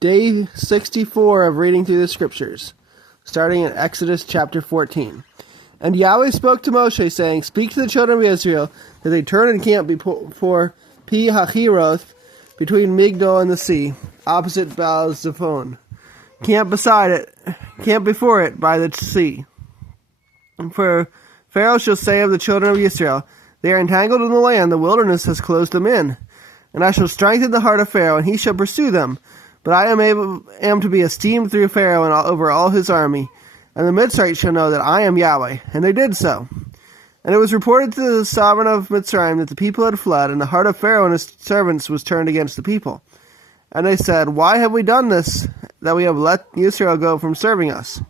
Day 64 of reading through the scriptures, starting in Exodus chapter 14. And Yahweh spoke to Moshe, saying, Speak to the children of Israel, that they turn and camp before Pi-hahiroth, between Migdol and the sea, opposite Baal-zephon. Camp beside it, camp before it by the sea. For Pharaoh shall say of the children of Israel, They are entangled in the land, the wilderness has closed them in. And I shall strengthen the heart of Pharaoh, and he shall pursue them. But I am to be esteemed through Pharaoh and over all his army. And the Mitzrites shall know that I am Yahweh. And they did so. And it was reported to the sovereign of Mitzrayim that the people had fled, and the heart of Pharaoh and his servants was turned against the people. And they said, Why have we done this, that we have let Israel go from serving us?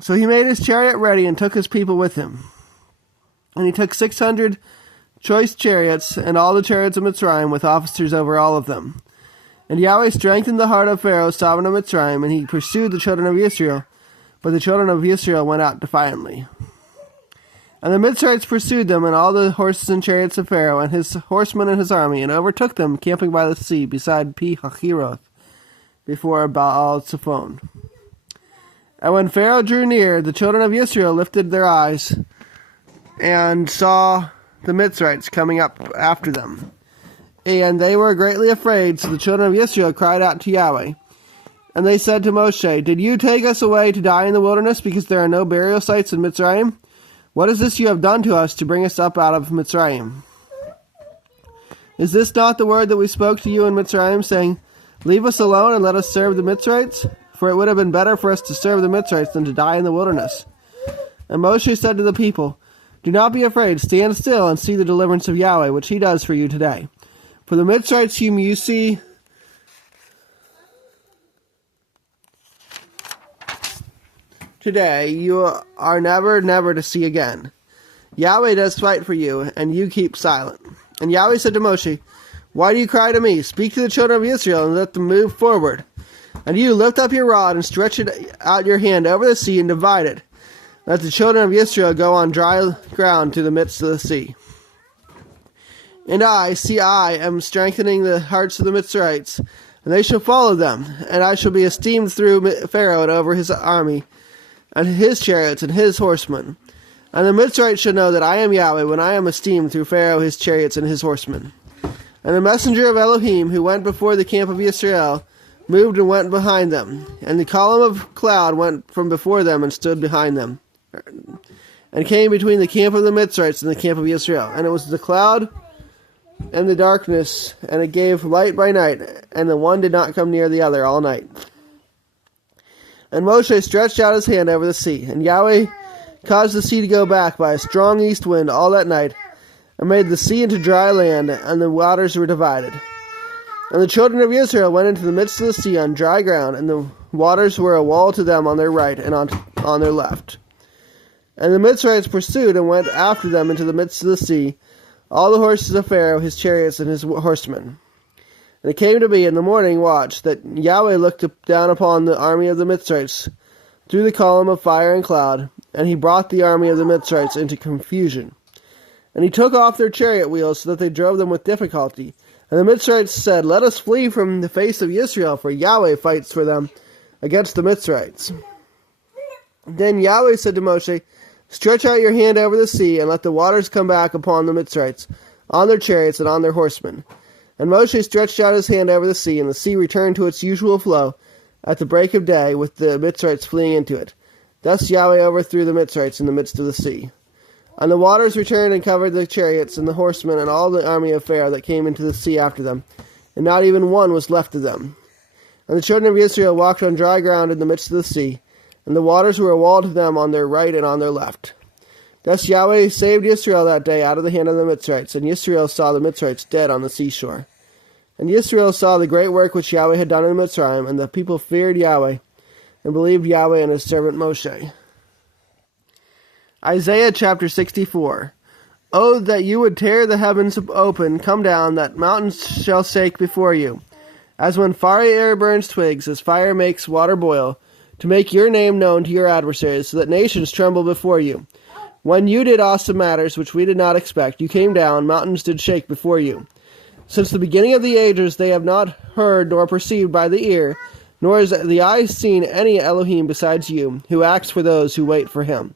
So he made his chariot ready and took his people with him. And he took 600 choice chariots, and all the chariots of Mitzrayim, with officers over all of them. And Yahweh strengthened the heart of Pharaoh, sovereign of Mitzrayim, and he pursued the children of Israel. But the children of Israel went out defiantly. And the Mitzrites pursued them, and all the horses and chariots of Pharaoh, and his horsemen and his army, and overtook them, camping by the sea, beside Pi-hahiroth, before Baal-zephon. And when Pharaoh drew near, the children of Israel lifted their eyes, and saw the Mitzrites coming up after them. And they were greatly afraid, so the children of Israel cried out to Yahweh. And they said to Moshe, Did you take us away to die in the wilderness, because there are no burial sites in Mitzrayim? What is this you have done to us to bring us up out of Mitzrayim? Is this not the word that we spoke to you in Mitzrayim, saying, Leave us alone and let us serve the Mitzrites? For it would have been better for us to serve the Mitzrites than to die in the wilderness. And Moshe said to the people, Do not be afraid, stand still and see the deliverance of Yahweh, which he does for you today. For the Mitzrites whom you see today, you are never to see again. Yahweh does fight for you, and you keep silent. And Yahweh said to Moshe, Why do you cry to me? Speak to the children of Israel, and let them move forward. And you lift up your rod, and stretch out your hand over the sea, and divide it. Let the children of Israel go on dry ground to the midst of the sea. And I am strengthening the hearts of the Mitzrites, and they shall follow them, and I shall be esteemed through Pharaoh and over his army, and his chariots and his horsemen. And the Mitzrites shall know that I am Yahweh when I am esteemed through Pharaoh, his chariots, and his horsemen. And the messenger of Elohim, who went before the camp of Israel, moved and went behind them. And the column of cloud went from before them and stood behind them, and came between the camp of the Mitzrites and the camp of Israel. And it was the cloud and the darkness, and it gave light by night, and the one did not come near the other all night. And Moshe stretched out his hand over the sea, and Yahweh caused the sea to go back by a strong east wind all that night, and made the sea into dry land, and the waters were divided. And the children of Israel went into the midst of the sea on dry ground, and the waters were a wall to them on their right and on their left. And the Mitzrites pursued and went after them into the midst of the sea, all the horses of Pharaoh, his chariots, and his horsemen. And it came to be in the morning watch that Yahweh looked down upon the army of the Mitzrites through the column of fire and cloud, and he brought the army of the Mitzrites into confusion. And he took off their chariot wheels so that they drove them with difficulty. And the Mitzrites said, Let us flee from the face of Israel, for Yahweh fights for them against the Mitzrites. Then Yahweh said to Moshe, Stretch out your hand over the sea, and let the waters come back upon the Mitzrites, on their chariots and on their horsemen. And Moshe stretched out his hand over the sea, and the sea returned to its usual flow at the break of day, with the Mitzrites fleeing into it. Thus Yahweh overthrew the Mitzrites in the midst of the sea. And the waters returned and covered the chariots and the horsemen and all the army of Pharaoh that came into the sea after them, and not even one was left of them. And the children of Israel walked on dry ground in the midst of the sea, and the waters were a wall to them on their right and on their left. Thus Yahweh saved Israel that day out of the hand of the Mitzrites, and Israel saw the Mitzrites dead on the seashore. And Israel saw the great work which Yahweh had done in Mitzrayim, and the people feared Yahweh, and believed Yahweh and his servant Moshe. Isaiah chapter 64. Oh, that you would tear the heavens open, come down, that mountains shall shake before you. As when fiery air burns twigs, as fire makes water boil, to make your name known to your adversaries, so that nations tremble before you. When you did awesome matters which we did not expect, you came down, mountains did shake before you. Since the beginning of the ages they have not heard nor perceived by the ear, nor has the eye seen any Elohim besides you, who acts for those who wait for him.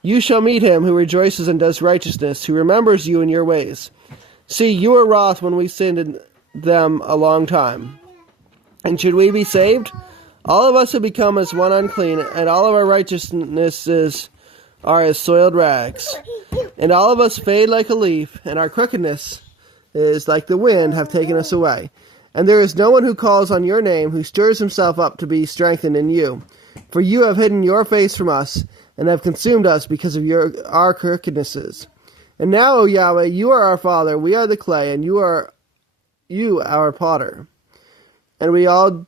You shall meet him who rejoices and does righteousness, who remembers you in your ways. See, you were wroth when we sinned in them a long time. And should we be saved? All of us have become as one unclean, and all of our righteousnesses are as soiled rags. And all of us fade like a leaf, and our crookedness is like the wind have taken us away. And there is no one who calls on your name, who stirs himself up to be strengthened in you. For you have hidden your face from us, and have consumed us because of our crookednesses. And now, O Yahweh, you are our Father, we are the clay, and you our potter, and we are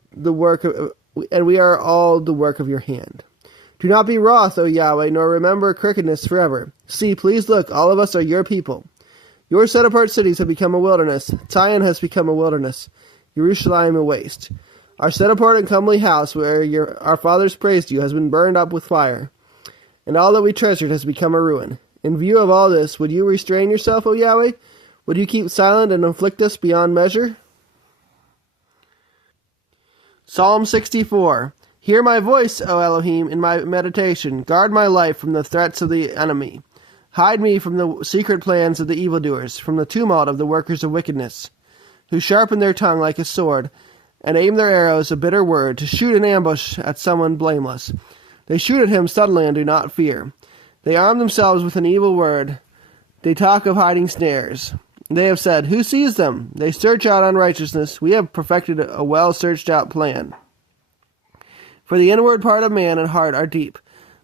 all the work of your hand. Do not be wroth, O Yahweh, nor remember crookedness forever. See, please look, all of us are your people. Your set-apart cities have become a wilderness. Zion has become a wilderness. Jerusalem a waste. Our set-apart and comely house, where our fathers praised you, has been burned up with fire, and all that we treasured has become a ruin. In view of all this, would you restrain yourself, O Yahweh? Would you keep silent and afflict us beyond measure? Psalm 64. Hear my voice, O Elohim, in my meditation. Guard my life from the threats of the enemy. Hide me from the secret plans of the evildoers, from the tumult of the workers of wickedness, who sharpen their tongue like a sword, and aim their arrows a bitter word, to shoot an ambush at someone blameless. They shoot at him suddenly and do not fear. They arm themselves with an evil word. They talk of hiding snares. They have said, who sees them? They search out unrighteousness. We have perfected a well-searched-out plan. For the inward part of man and heart are deep,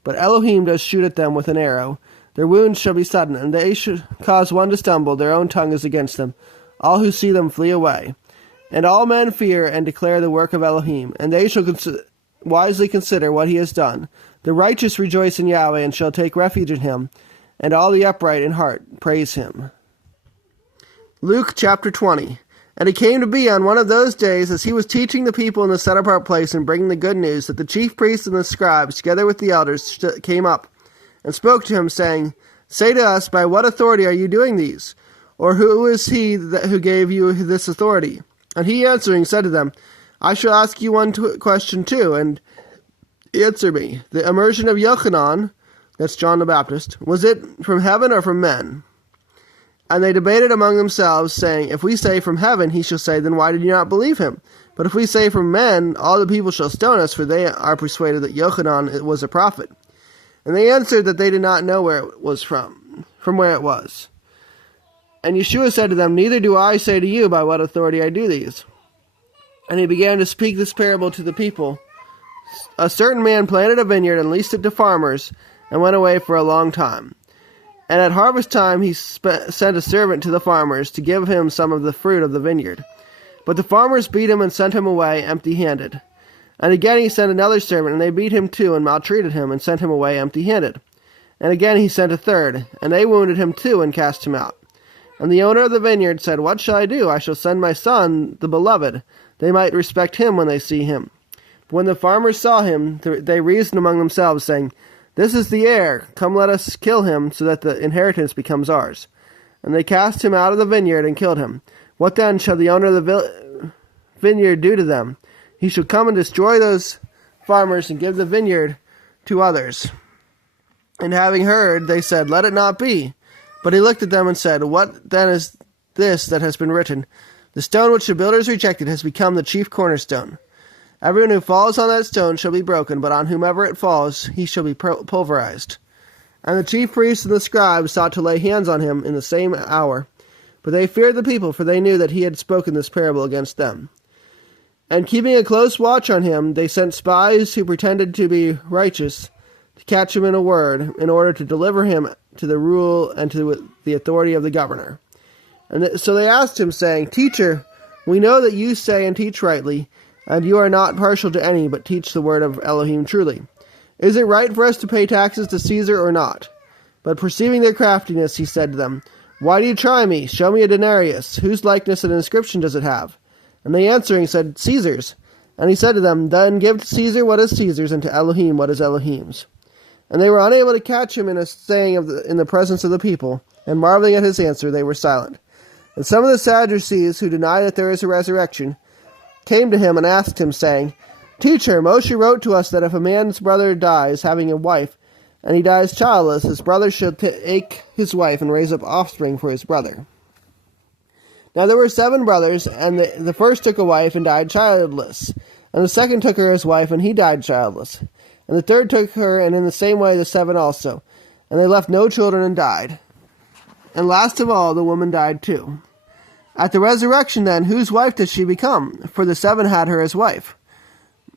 but Elohim does shoot at them with an arrow. Their wounds shall be sudden, and they should cause one to stumble. Their own tongue is against them. All who see them flee away. And all men fear and declare the work of Elohim, and they shall wisely consider what he has done. The righteous rejoice in Yahweh, and shall take refuge in him, and all the upright in heart praise him. Luke chapter 20. And it came to be on one of those days, as he was teaching the people in the set-apart place and bringing the good news, that the chief priests and the scribes, together with the elders, came up and spoke to him, saying, Say to us, by what authority are you doing these? Or who is he who gave you this authority? And he answering said to them, I shall ask you one question too, and answer me. The immersion of Yochanan, that's John the Baptist, was it from heaven or from men? And they debated among themselves, saying, If we say from heaven, he shall say, Then why did you not believe him? But if we say from men, all the people shall stone us, for they are persuaded that Yochanan was a prophet. And they answered that they did not know where it was from where it was. And Yeshua said to them, Neither do I say to you by what authority I do these. And he began to speak this parable to the people. A certain man planted a vineyard and leased it to farmers, and went away for a long time. And at harvest time he sent a servant to the farmers to give him some of the fruit of the vineyard. But the farmers beat him and sent him away empty-handed. And again he sent another servant, and they beat him too, and maltreated him, and sent him away empty-handed. And again he sent a third, and they wounded him too, and cast him out. And the owner of the vineyard said, What shall I do? I shall send my son, the beloved. They might respect him when they see him. But when the farmers saw him, they reasoned among themselves, saying, This is the heir. Come, let us kill him, so that the inheritance becomes ours. And they cast him out of the vineyard and killed him. What then shall the owner of the vineyard do to them? He shall come and destroy those farmers and give the vineyard to others. And having heard, they said, Let it not be. But he looked at them and said, What then is this that has been written? The stone which the builders rejected has become the chief cornerstone. Everyone who falls on that stone shall be broken, but on whomever it falls, he shall be pulverized. And the chief priests and the scribes sought to lay hands on him in the same hour. But they feared the people, for they knew that he had spoken this parable against them. And keeping a close watch on him, they sent spies who pretended to be righteous to catch him in a word, in order to deliver him to the rule and to the authority of the governor. And so they asked him, saying, Teacher, we know that you say and teach rightly, and you are not partial to any, but teach the word of Elohim truly. Is it right for us to pay taxes to Caesar or not? But perceiving their craftiness, he said to them, Why do you try me? Show me a denarius. Whose likeness and inscription does it have? And they answering said, Caesar's. And he said to them, Then give to Caesar what is Caesar's, and to Elohim what is Elohim's. And they were unable to catch him in a saying in the presence of the people, and marveling at his answer, they were silent. And some of the Sadducees, who deny that there is a resurrection, came to him and asked him, saying, Teacher, Moshe wrote to us that if a man's brother dies, having a wife, and he dies childless, his brother should take his wife and raise up offspring for his brother. Now there were 7 brothers, and the first took a wife and died childless. And the second took her as wife, and he died childless. And the third took her, and in the same way the 7 also. And they left no children and died. And last of all, the woman died too. At the resurrection then, whose wife did she become? For the 7 had her as wife.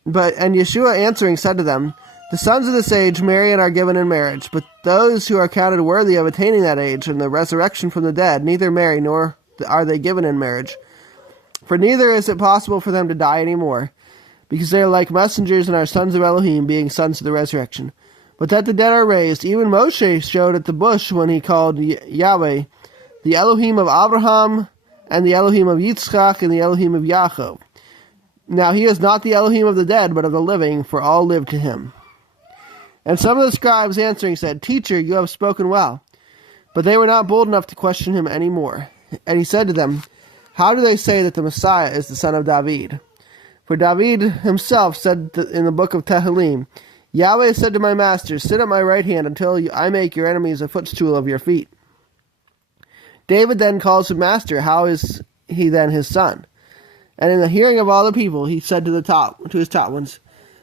And Yeshua answering said to them, The sons of this age marry and are given in marriage, but those who are counted worthy of attaining that age and the resurrection from the dead neither marry nor are they given in marriage. For neither is it possible for them to die any more, because they are like messengers and are sons of Elohim, being sons of the resurrection. But that the dead are raised, even Moshe showed at the bush when he called Yahweh, the Elohim of Abraham, and the Elohim of Yitzchak, and the Elohim of Yaakov. Now he is not the Elohim of the dead, but of the living, for all live to him. And some of the scribes answering said, Teacher, you have spoken well. But they were not bold enough to question him any more. And he said to them, How do they say that the Messiah is the son of David? For David himself said in the book of Tehillim, Yahweh said to my master, Sit at my right hand until I make your enemies a footstool of your feet. David then calls him master. How is he then his son? And in the hearing of all the people, he said to his top ones,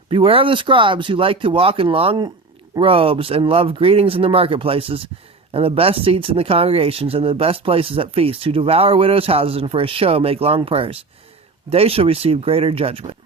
Beware of the scribes who like to walk in long robes and love greetings in the marketplaces, and the best seats in the congregations, and the best places at feasts, who devour widows' houses and for a show make long prayers. They shall receive greater judgment.